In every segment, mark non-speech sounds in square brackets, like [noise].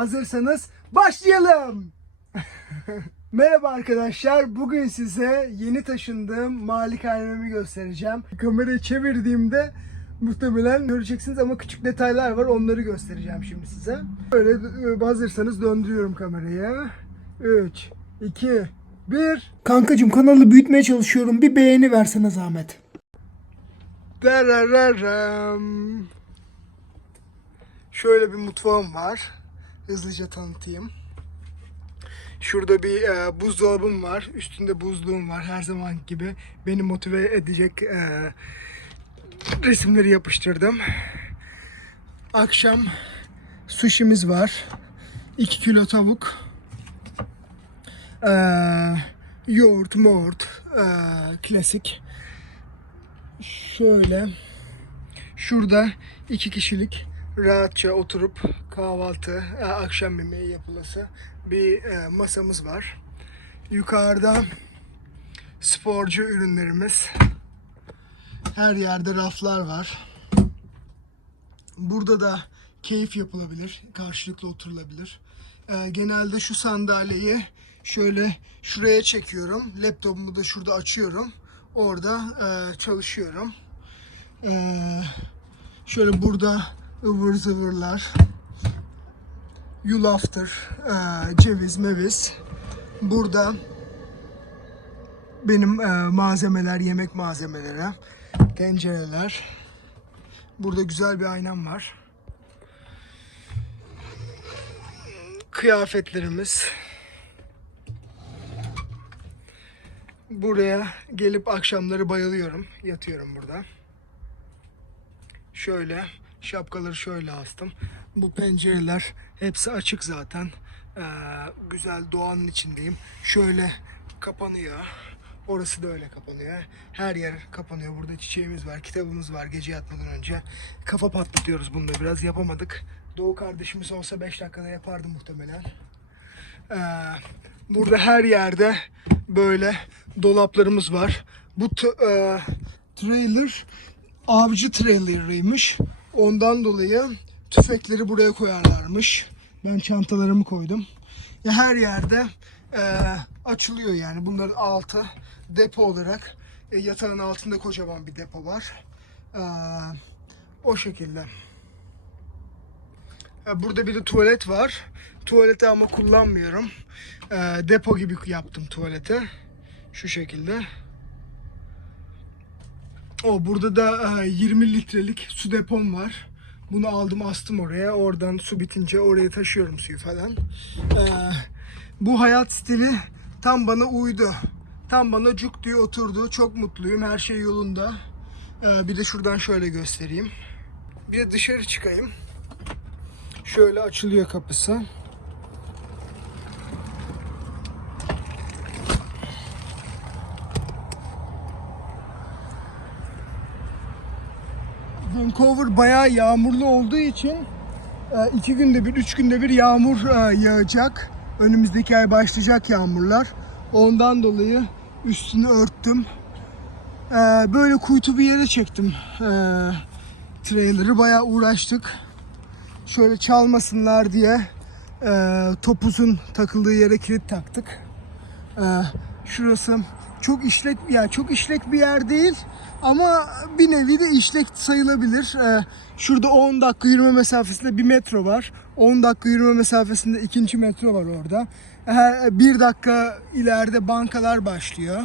Hazırsanız başlayalım. [laughs] Merhaba arkadaşlar. Bugün size yeni taşındığım malikanemi göstereceğim. Kamerayı çevirdiğimde muhtemelen göreceksiniz ama küçük detaylar var. Onları göstereceğim şimdi size. Böyle e, hazırsanız döndürüyorum kamerayı. 3, 2, 1. Kankacım kanalı büyütmeye çalışıyorum. Bir beğeni versene zahmet. Darararam. Şöyle bir mutfağım var. Hızlıca tanıtayım. Şurada bir e, buzdolabım var. Üstünde buzluğum var her zaman gibi. Beni motive edecek e, resimleri yapıştırdım. Akşam sushi'miz var. 2 kilo tavuk. E, yoğurt, moğurt. E, klasik. Şöyle. Şurada iki kişilik rahatça oturup kahvaltı, e, akşam yemeği yapılası bir e, masamız var. Yukarıda sporcu ürünlerimiz. Her yerde raflar var. Burada da keyif yapılabilir, karşılıklı oturulabilir. E, genelde şu sandalyeyi şöyle şuraya çekiyorum. Laptopumu da şurada açıyorum. Orada çalışıyorum. Şöyle burada ıvır zıvırlar. Yulaftır, e, ceviz, meviz. Burada benim e, malzemeler, yemek malzemeleri, tencereler. Burada güzel bir aynam var. Kıyafetlerimiz. Buraya gelip akşamları bayılıyorum. Yatıyorum burada. Şöyle şapkaları şöyle astım. Bu pencereler hepsi açık zaten. Ee, güzel doğanın içindeyim. Şöyle kapanıyor. Orası da öyle kapanıyor. Her yer kapanıyor. Burada çiçeğimiz var, kitabımız var gece yatmadan önce. Kafa patlatıyoruz bunda biraz. Yapamadık. Doğu kardeşimiz olsa 5 dakikada yapardı muhtemelen. Ee, burada her yerde böyle dolaplarımız var. Bu e, trailer avcı trailerıymış. Ondan dolayı tüfekleri buraya koyarlarmış. Ben çantalarımı koydum. Ya her yerde e, açılıyor yani. Bunların altı depo olarak e, yatağın altında kocaman bir depo var. E, o şekilde. Ha, Burada bir de tuvalet var. Tuvaleti ama kullanmıyorum. Ee, depo gibi yaptım tuvaleti. Şu şekilde. O burada da e, 20 litrelik su depom var. Bunu aldım astım oraya. Oradan su bitince oraya taşıyorum suyu falan. Ee, bu hayat stili tam bana uydu. Tam bana cuk diye oturdu. Çok mutluyum. Her şey yolunda. Ee, bir de şuradan şöyle göstereyim. Bir de dışarı çıkayım. Şöyle açılıyor kapısı. Vancouver bayağı yağmurlu olduğu için e, iki günde bir, üç günde bir yağmur e, yağacak. Önümüzdeki ay başlayacak yağmurlar. Ondan dolayı üstünü örttüm. E, Böyle kuytu bir yere çektim trailer'ı. Bayağı uğraştık şöyle çalmasınlar diye topuzun takıldığı yere kilit taktık. Şurası çok işlek ya çok işlek bir yer değil ama bir nevi de işlek sayılabilir. E, şurada 10 dakika yürüme mesafesinde bir metro var. 10 dakika yürüme mesafesinde ikinci metro var orada. Her bir dakika ileride bankalar başlıyor.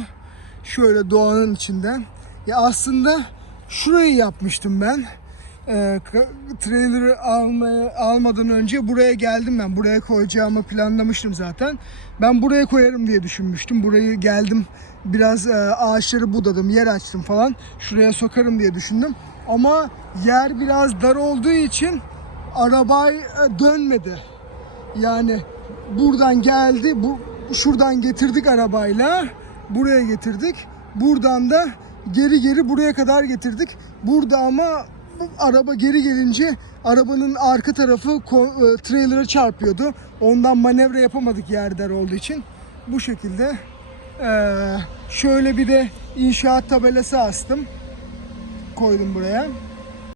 Şöyle doğanın içinden. Ya aslında şurayı yapmıştım ben e, trailer'ı almadan önce buraya geldim ben. Buraya koyacağımı planlamıştım zaten. Ben buraya koyarım diye düşünmüştüm. Burayı geldim biraz e, ağaçları budadım, yer açtım falan. Şuraya sokarım diye düşündüm. Ama yer biraz dar olduğu için arabay e, dönmedi. Yani buradan geldi, bu şuradan getirdik arabayla, buraya getirdik. Buradan da geri geri buraya kadar getirdik. Burada ama araba geri gelince arabanın arka tarafı e, trailer'a çarpıyordu. Ondan manevra yapamadık yer dar olduğu için. Bu şekilde Ee, şöyle bir de inşaat tabelası astım. Koydum buraya.